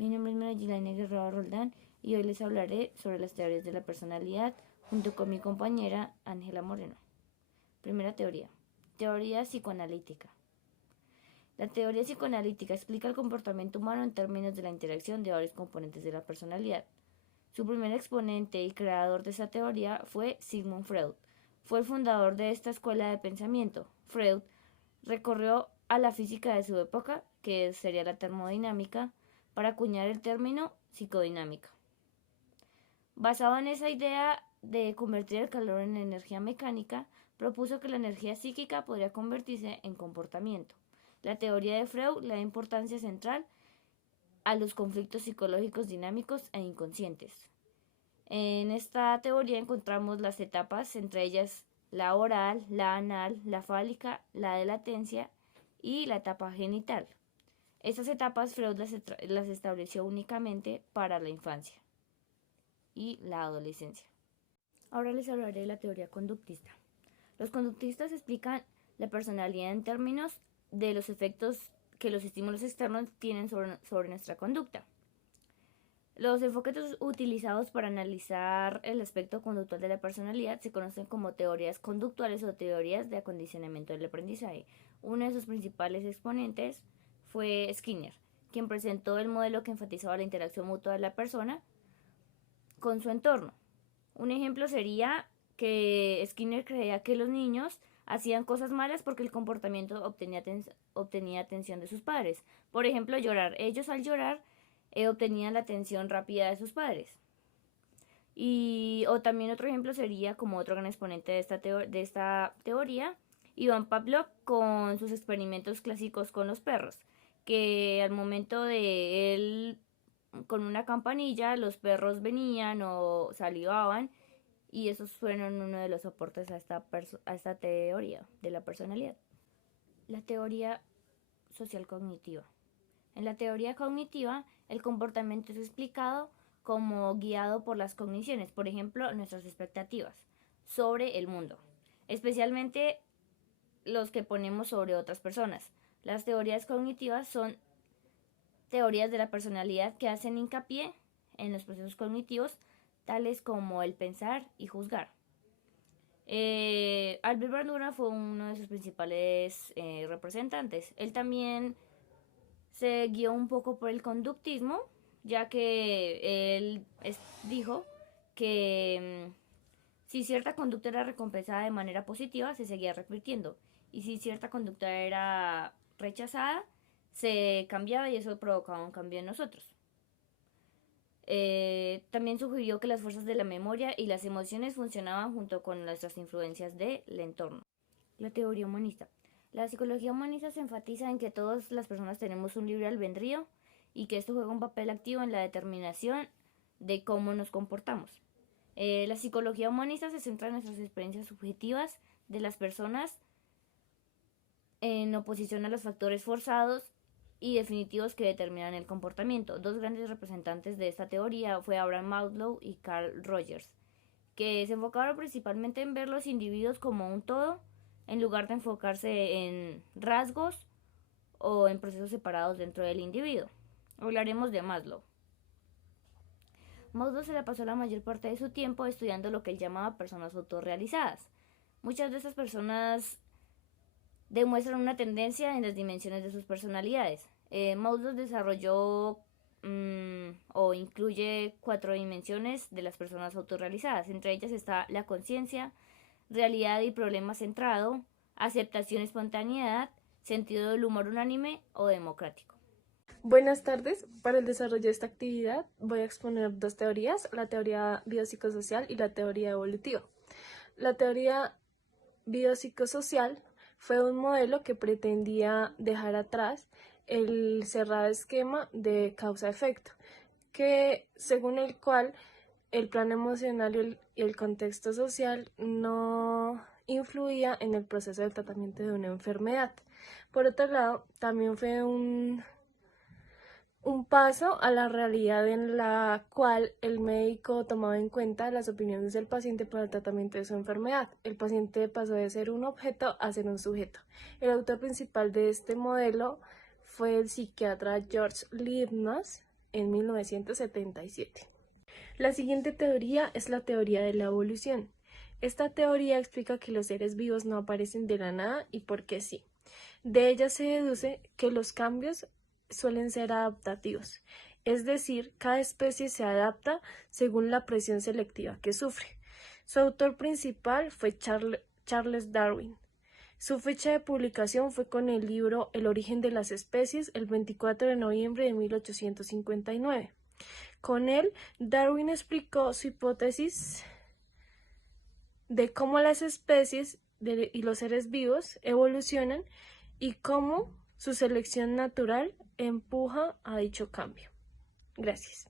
Mi nombre es Maragilane Guerrero Roldán y hoy les hablaré sobre las teorías de la personalidad junto con mi compañera Ángela Moreno. Primera teoría. Teoría psicoanalítica. La teoría psicoanalítica explica el comportamiento humano en términos de la interacción de varios componentes de la personalidad. Su primer exponente y creador de esta teoría fue Sigmund Freud. Fue el fundador de esta escuela de pensamiento. Freud recorrió a la física de su época, que sería la termodinámica, para acuñar el término psicodinámica. Basado en esa idea de convertir el calor en energía mecánica, propuso que la energía psíquica podría convertirse en comportamiento. La teoría de Freud le da importancia central a los conflictos psicológicos dinámicos e inconscientes. En esta teoría encontramos las etapas, entre ellas la oral, la anal, la fálica, la de latencia y la etapa genital. Estas etapas Freud las estableció únicamente para la infancia y la adolescencia. Ahora les hablaré de la teoría conductista. Los conductistas explican la personalidad en términos de los efectos que los estímulos externos tienen sobre nuestra conducta. Los enfoques utilizados para analizar el aspecto conductual de la personalidad se conocen como teorías conductuales o teorías de acondicionamiento del aprendizaje. Uno de sus principales exponentes fue Skinner, quien presentó el modelo que enfatizaba la interacción mutua de la persona con su entorno. Un ejemplo sería que Skinner creía que los niños hacían cosas malas porque el comportamiento obtenía atención de sus padres. Por ejemplo, llorar. Ellos al llorar obtenían la atención rápida de sus padres. O también otro ejemplo sería, como otro gran exponente de esta teoría, Iván Pavlov con sus experimentos clásicos con los perros, que al momento de él con una campanilla los perros venían o salivaban, y esos fueron uno de los aportes a esta teoría de la personalidad. La teoría social cognitiva. En la teoría cognitiva, el comportamiento es explicado como guiado por las cogniciones, por ejemplo, nuestras expectativas sobre el mundo, especialmente los que ponemos sobre otras personas. Las teorías cognitivas son teorías de la personalidad que hacen hincapié en los procesos cognitivos, tales como el pensar y juzgar. Albert Bandura fue uno de sus principales representantes. Él también se guió un poco por el conductismo, ya que él dijo que si cierta conducta era recompensada de manera positiva, se seguía repitiendo, y si cierta conducta era rechazada, se cambiaba y eso provocaba un cambio en nosotros. También sugirió que las fuerzas de la memoria y las emociones funcionaban junto con nuestras influencias del entorno. La teoría humanista. La psicología humanista se enfatiza en que todas las personas tenemos un libre albedrío y que esto juega un papel activo en la determinación de cómo nos comportamos. La psicología humanista se centra en nuestras experiencias subjetivas de las personas en oposición a los factores forzados y definitivos que determinan el comportamiento. Dos grandes representantes de esta teoría fue Abraham Maslow y Carl Rogers, que se enfocaron principalmente en ver los individuos como un todo, en lugar de enfocarse en rasgos o en procesos separados dentro del individuo. Hablaremos de Maslow. Maslow se la pasó la mayor parte de su tiempo estudiando lo que él llamaba personas autorrealizadas. Muchas de estas personas demuestran una tendencia en las dimensiones de sus personalidades. Maslow desarrolló o incluye 4 dimensiones de las personas autorrealizadas. Entre ellas está la conciencia, realidad y problema centrado, aceptación y espontaneidad, sentido del humor unánime o democrático. Buenas tardes. Para el desarrollo de esta actividad voy a exponer 2 teorías, la teoría biopsicosocial y la teoría evolutiva. La teoría biopsicosocial fue un modelo que pretendía dejar atrás el cerrado esquema de causa-efecto, según el cual el plano emocional y el contexto social no influía en el proceso del tratamiento de una enfermedad. Por otro lado, también fue un paso a la realidad en la cual el médico tomaba en cuenta las opiniones del paciente para el tratamiento de su enfermedad. El paciente pasó de ser un objeto a ser un sujeto. El autor principal de este modelo fue el psiquiatra George Lipnos, en 1977. La siguiente teoría es la teoría de la evolución. Esta teoría explica que los seres vivos no aparecen de la nada y por qué sí. De ella se deduce que los cambios suelen ser adaptativos, es decir, cada especie se adapta según la presión selectiva que sufre. Su autor principal fue Charles Darwin. Su fecha de publicación fue con el libro El origen de las especies, el 24 de noviembre de 1859. Con él, Darwin explicó su hipótesis de cómo las especies y los seres vivos evolucionan y cómo su selección natural empuja a dicho cambio. Gracias.